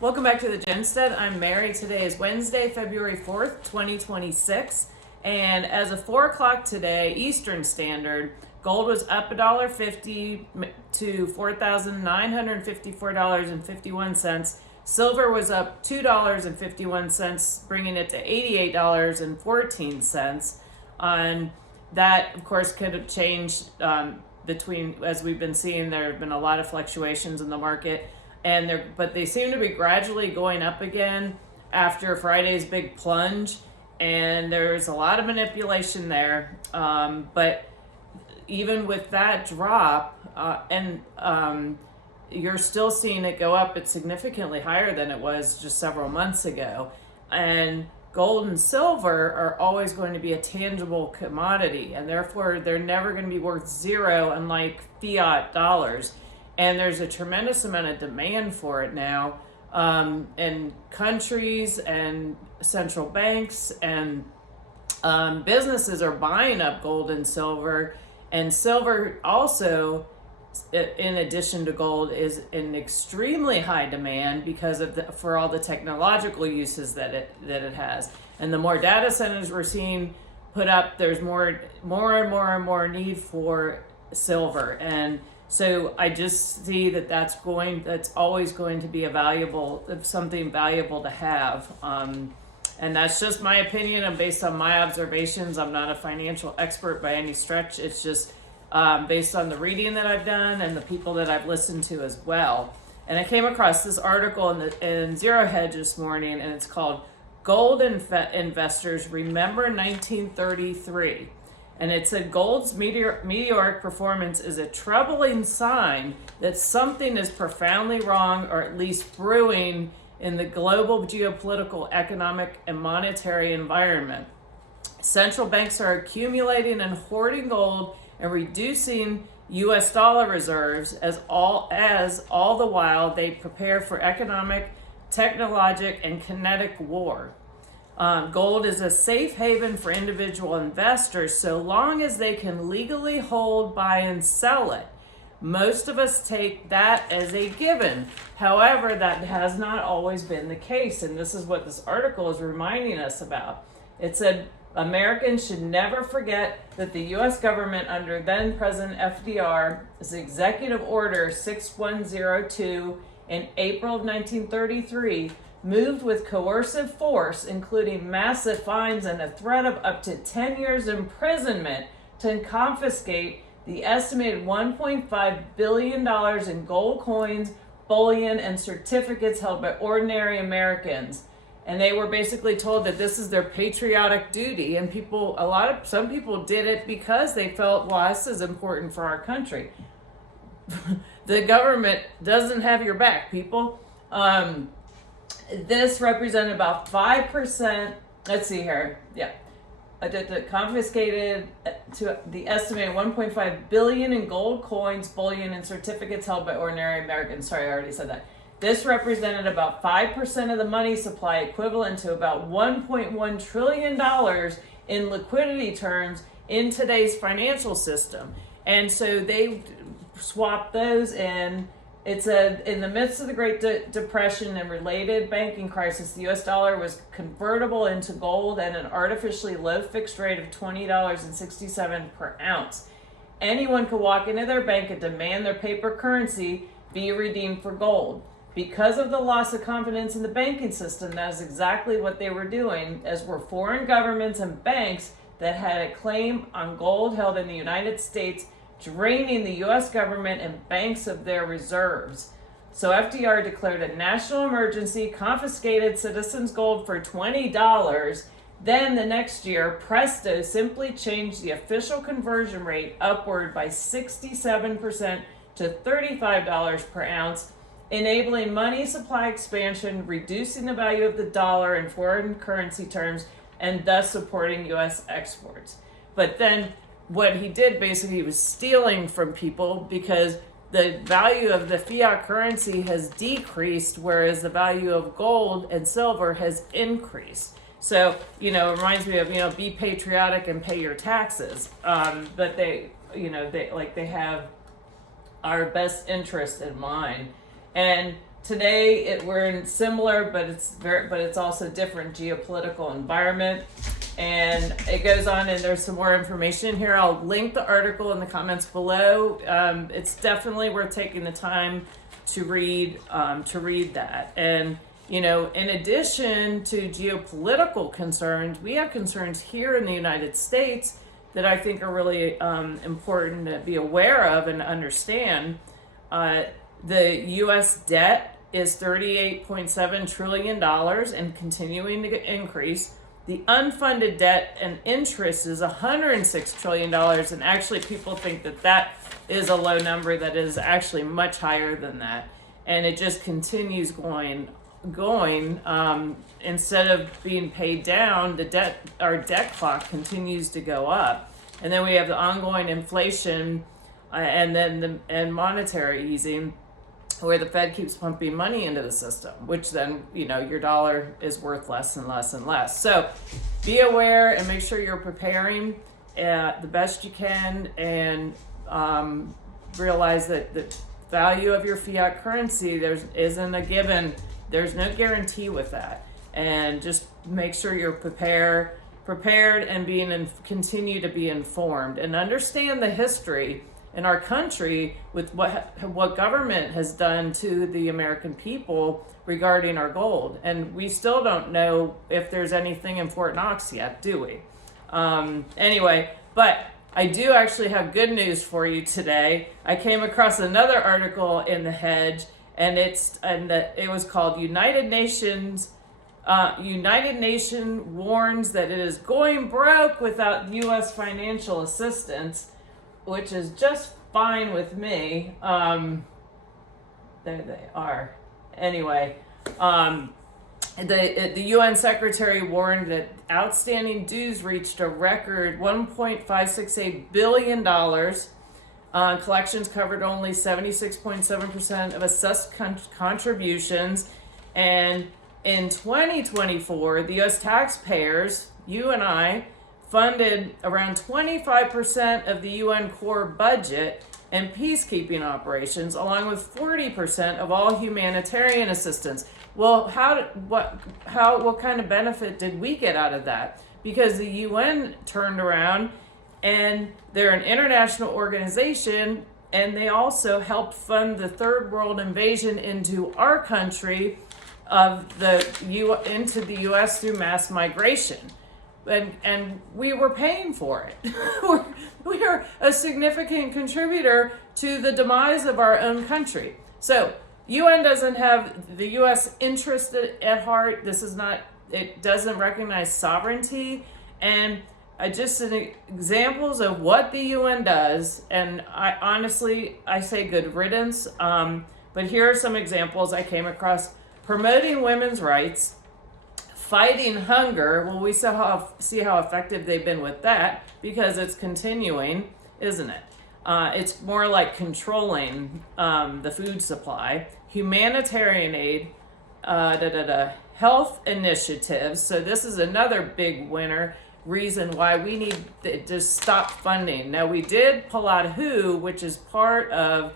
Welcome back to the Genstead. I'm Mary. Today is Wednesday, February 4th, 2026. And as of 4 o'clock today, Eastern Standard, gold was up $1.50 to $4,954.51. Silver was up $2.51, bringing it to $88.14. And that, of course, could have changed between, as we've been seeing, there have been a lot of fluctuations in the market. But they seem to be gradually going up again after Friday's big plunge, and there's a lot of manipulation there. But even with that drop, you're still seeing it go up. It's significantly higher than it was just several months ago. And gold and silver are always going to be a tangible commodity, and therefore they're never going to be worth zero, unlike fiat dollars. And there's a tremendous amount of demand for it now, and countries and central banks and businesses are buying up gold and silver. And silver also, in addition to gold, is in extremely high demand because of for all the technological uses that it has. And the more data centers we're seeing put up, there's more and more need for silver. And so I just see that's always going to be something valuable to have. And that's just my opinion. And based on my observations. I'm not a financial expert by any stretch. It's just based on the reading that I've done and the people that I've listened to as well. And I came across this article in Zero Hedge this morning, and it's called Gold Investors Remember 1933. And it said gold's meteoric performance is a troubling sign that something is profoundly wrong, or at least brewing, in the global geopolitical, economic, and monetary environment. Central banks are accumulating and hoarding gold and reducing U.S. dollar reserves as all the while they prepare for economic, technologic, and kinetic war. Gold is a safe haven for individual investors so long as they can legally hold, buy, and sell it. Most of us take that as a given. However, that has not always been the case, and this is what this article is reminding us about. It said Americans should never forget that the U.S. government under then President FDR's Executive Order 6102 in April of 1933 moved with coercive force, including massive fines and a threat of up to 10 years imprisonment, to confiscate the estimated $1.5 billion in gold coins, bullion, and certificates held by ordinary Americans. And they were basically told that this is their patriotic duty. And some people did it because they felt, well, this is important for our country. The government doesn't have your back, people. This represented about 5%. Let's see here. Yeah. Confiscated to the estimated $1.5 billion in gold coins, bullion, and certificates held by ordinary Americans. Sorry, I already said that. This represented about 5% of the money supply, equivalent to about $1.1 trillion in liquidity terms in today's financial system. And so they swapped those in. It said, in the midst of the Great Depression and related banking crisis, the U.S. dollar was convertible into gold at an artificially low fixed rate of $20.67 per ounce. Anyone could walk into their bank and demand their paper currency be redeemed for gold. Because of the loss of confidence in the banking system, that is exactly what they were doing, as were foreign governments and banks that had a claim on gold held in the United States, draining the U.S. government and banks of their reserves. So FDR declared a national emergency, confiscated citizens' gold for $20. Then the next year, presto, simply changed the official conversion rate upward by 67% to $35 per ounce, enabling money supply expansion, reducing the value of the dollar in foreign currency terms, and thus supporting U.S. exports. But then what he did, basically, he was stealing from people because the value of the fiat currency has decreased, whereas the value of gold and silver has increased. So, it reminds me of, be patriotic and pay your taxes. But they have our best interest in mind. And today we're in similar, but it's also different geopolitical environment. And it goes on, and there's some more information here. I'll link the article in the comments below. It's definitely worth taking the time to read that. And in addition to geopolitical concerns, we have concerns here in the United States that I think are really important to be aware of and understand. The U.S. debt is $38.7 trillion and continuing to increase. The unfunded debt and interest is $106 trillion, and actually people think that is a low number that is actually much higher than that. And it just continues going. Instead of being paid down, our debt clock continues to go up. And then we have the ongoing inflation and monetary easing, where the Fed keeps pumping money into the system, which then, your dollar is worth less and less and less. So be aware and make sure you're preparing the best you can, and realize that the value of your fiat currency, isn't a given. There's no guarantee with that. And just make sure you're prepared and continue to be informed and understand the history in our country with what government has done to the American people regarding our gold. And we still don't know if there's anything in Fort Knox yet, do we? Anyway, but I do actually have good news for you today. I came across another article in The Hedge, and it was called United Nations warns that it is going broke without U.S. financial assistance, which is just fine with me. There they are. Anyway, the UN secretary warned that outstanding dues reached a record $1.568 billion. Collections covered only 76.7% of assessed contributions. And in 2024, the U.S. taxpayers, you and I, funded around 25% of the UN core budget and peacekeeping operations, along with 40% of all humanitarian assistance. Well, what kind of benefit did we get out of that? Because the UN turned around, and they're an international organization, and they also helped fund the third world invasion into our country into the U.S. through mass migration. And we were paying for it. we are a significant contributor to the demise of our own country. So UN doesn't have the U.S. interest at heart. It doesn't recognize sovereignty. And just examples of what the UN does, and I say good riddance. But here are some examples I came across. Promoting women's rights, fighting hunger. Well, we see how effective they've been with that, because it's continuing, isn't it? It's more like controlling the food supply. Humanitarian aid, health initiatives. So this is another big winner. Reason why we need to stop funding. Now, we did pull out WHO, which is part of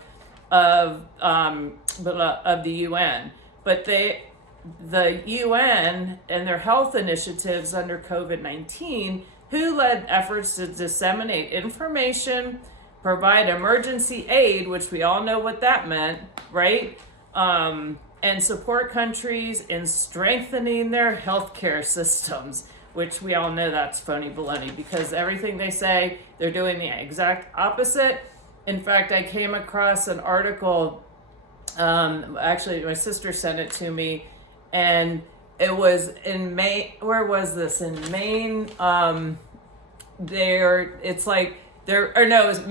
the UN, but the UN and their health initiatives under COVID-19, WHO led efforts to disseminate information, provide emergency aid, which we all know what that meant, right? And support countries in strengthening their healthcare systems, which we all know that's phony baloney, because everything they say, they're doing the exact opposite. In fact, I came across an article, actually my sister sent it to me, and it was in Maine. Where was this? In Maine. It was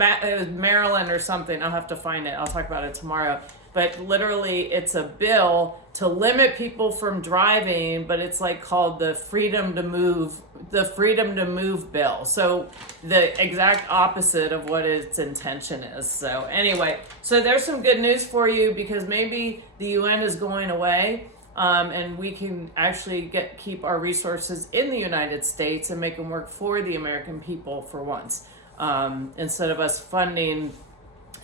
Maryland or something. I'll have to find it. I'll talk about it tomorrow. But literally, it's a bill to limit people from driving, but it's called the Freedom to Move bill. So the exact opposite of what its intention is. So anyway, so there's some good news for you, because maybe the UN is going away, and we can actually keep our resources in the United States and make them work for the American people for once, instead of us funding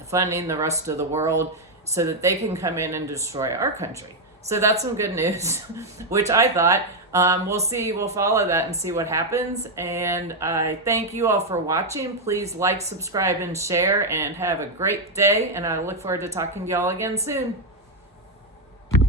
the rest of the world. so that they can come in and destroy our country. So that's some good news, which I thought. We'll see. We'll follow that and see what happens. And I thank you all for watching. Please like, subscribe, and share, and have a great day. And I look forward to talking to y'all again soon.